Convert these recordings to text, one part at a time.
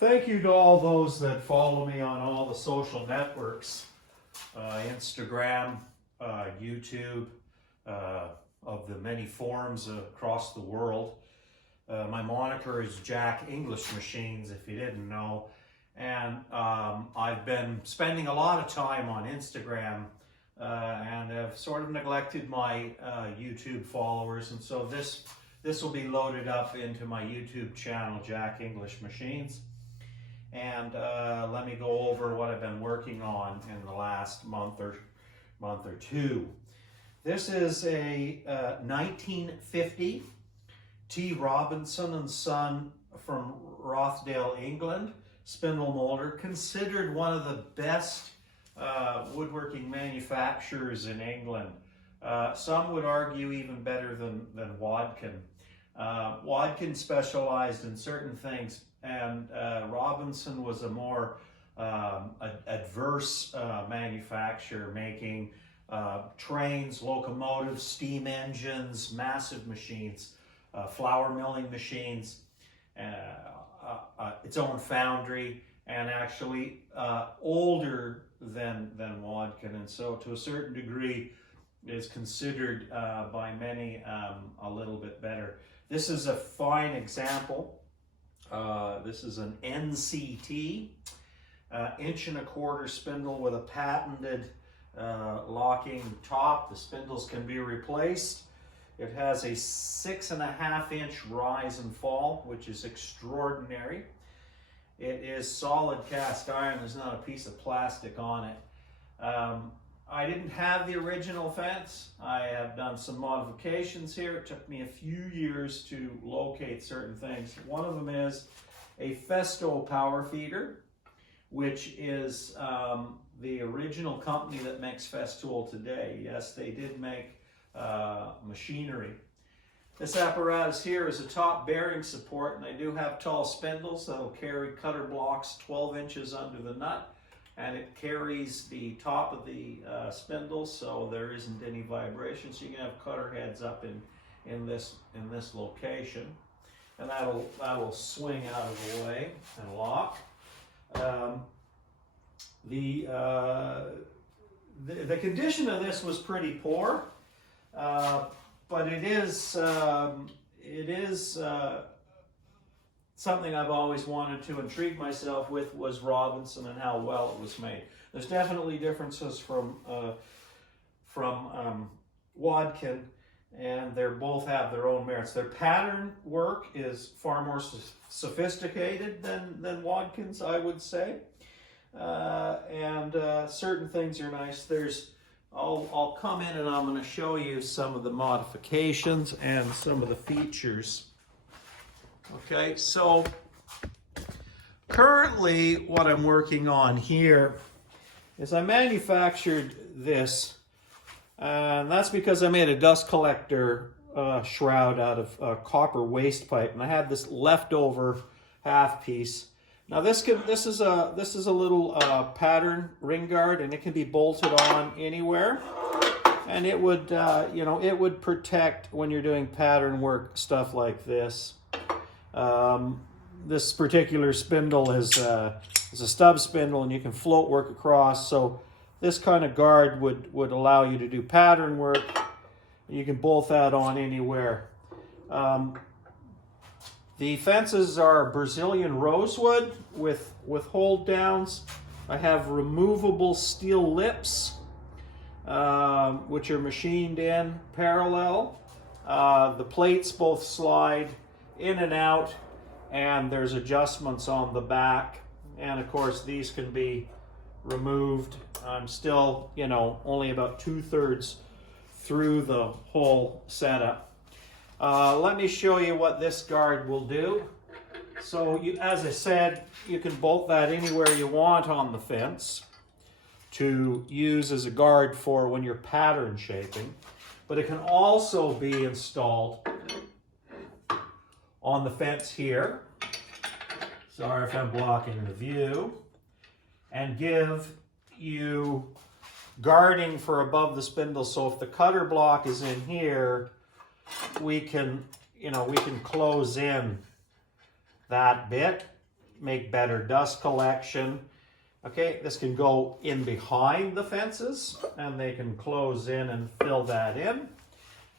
Thank you to all those that follow me on all the social networks, Instagram, YouTube, of the many forums across the world. My moniker is Jack English Machines, if you didn't know. And I've been spending a lot of time on Instagram and have sort of neglected my YouTube followers. And so this will be loaded up into my YouTube channel, Jack English Machines. And let me go over what I've been working on in the last month or two. This is a 1950 T. Robinson and Son from Rochdale, England, Spindle Moulder, considered one of the best woodworking manufacturers in England. Some would argue even better than Wadkin. Wadkin specialized in certain things, and Robinson was a more adverse manufacturer, making trains, locomotives, steam engines, massive machines, flour milling machines, its own foundry, and actually older than Wadkin, and so to a certain degree is considered by many a little bit better. This is a fine example. This is an NCT, 1.25" spindle with a patented locking top. The spindles can be replaced. It has a 6.5-inch rise and fall, which is extraordinary. It is solid cast iron. There's not a piece of plastic on it. I didn't have the original fence. I have done some modifications here. It took me a few years to locate certain things. One of them is a Festo power feeder, which is the original company that makes Festool today. Yes, they did make machinery. This apparatus here is a top bearing support, and I do have tall spindles that'll carry cutter blocks 12 inches under the nut, and it carries the top of the spindle, so there isn't any vibration. So you can have cutter heads up in this location, and that'll swing out of the way and lock. The condition of this was pretty poor, but it is something I've always wanted to intrigue myself with, was Robinson and how well it was made. There's definitely differences from Wadkin, and they both have their own merits. Their pattern work is far more sophisticated than Wadkin's, I would say, and certain things are nice. I'll come in and I'm going to show you some of the modifications and some of the features. Okay, so currently what I'm working on here is I manufactured this, and that's because I made a dust collector shroud out of copper waste pipe, and I had this leftover half piece. Now this is a little pattern ring guard, and it can be bolted on anywhere, and it would it would protect when you're doing pattern work, stuff like this. This particular spindle is a stub spindle, and you can float work across. So this kind of guard would allow you to do pattern work. You can bolt that on anywhere. The fences are Brazilian rosewood with hold downs. I have removable steel lips, which are machined in parallel. The plates both slide in and out, and there's adjustments on the back. And of course, these can be removed. I'm still, only about 2/3 through the whole setup. Let me show you what this guard will do. So as I said, you can bolt that anywhere you want on the fence to use as a guard for when you're pattern shaping. But it can also be installed on the fence here. Sorry if I'm blocking the view. And give you guarding for above the spindle. So if the cutter block is in here, we can close in that bit make better dust collection. Okay, this can go in behind the fences and they can close in and fill that in.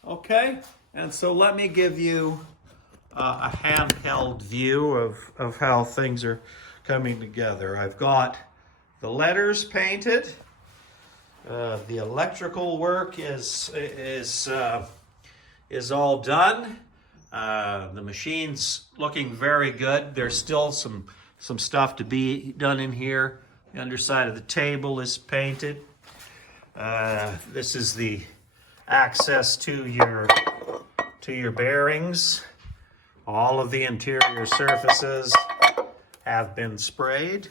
Okay, and so let me give you a handheld view of how things are coming together. I've got the letters painted. The electrical work is all done. The machine's looking very good. There's still some stuff to be done in here. The underside of the table is painted. This is the access to your bearings. All of the interior surfaces have been sprayed.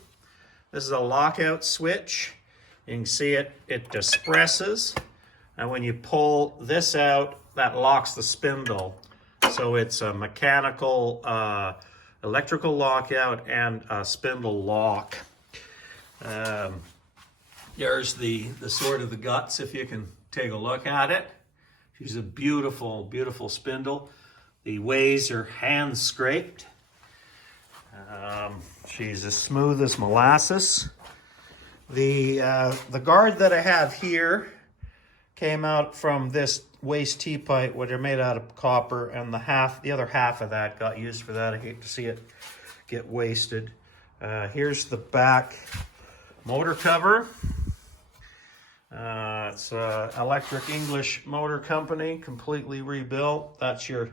This is a lockout switch. You can see it dispresses, and when you pull this out, that locks the spindle. So it's a mechanical, electrical lockout and a spindle lock. There's the sort of the guts, if you can take a look at it. She's a beautiful, beautiful spindle. The ways are hand scraped. She's as smooth as molasses. The guard that I have here came out from this waste T-pipe, which are made out of copper, and the other half of that got used for that. I hate to see it get wasted. Here's the back motor cover. It's Electric English Motor Company, completely rebuilt. That's your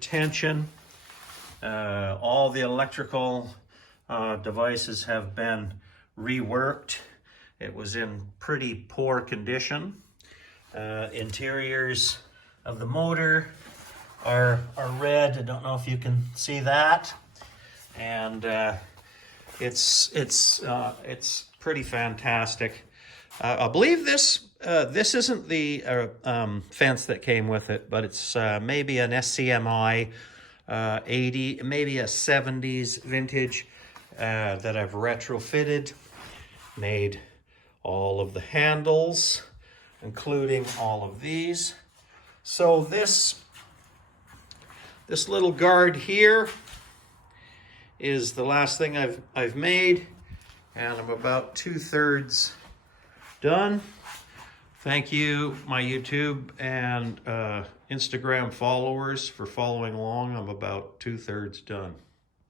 tension. All the electrical devices have been reworked. It was in pretty poor condition. Interiors of the motor are red. I don't know if you can see that, and it's pretty fantastic. I believe this isn't the fence that came with it, but it's maybe an SCMI 80, maybe a 70s vintage that I've retrofitted. Made all of the handles, including all of these. So this little guard here is the last thing I've made, and I'm about 2/3 done. Thank you, my YouTube and Instagram followers, for following along. I'm about 2/3 done.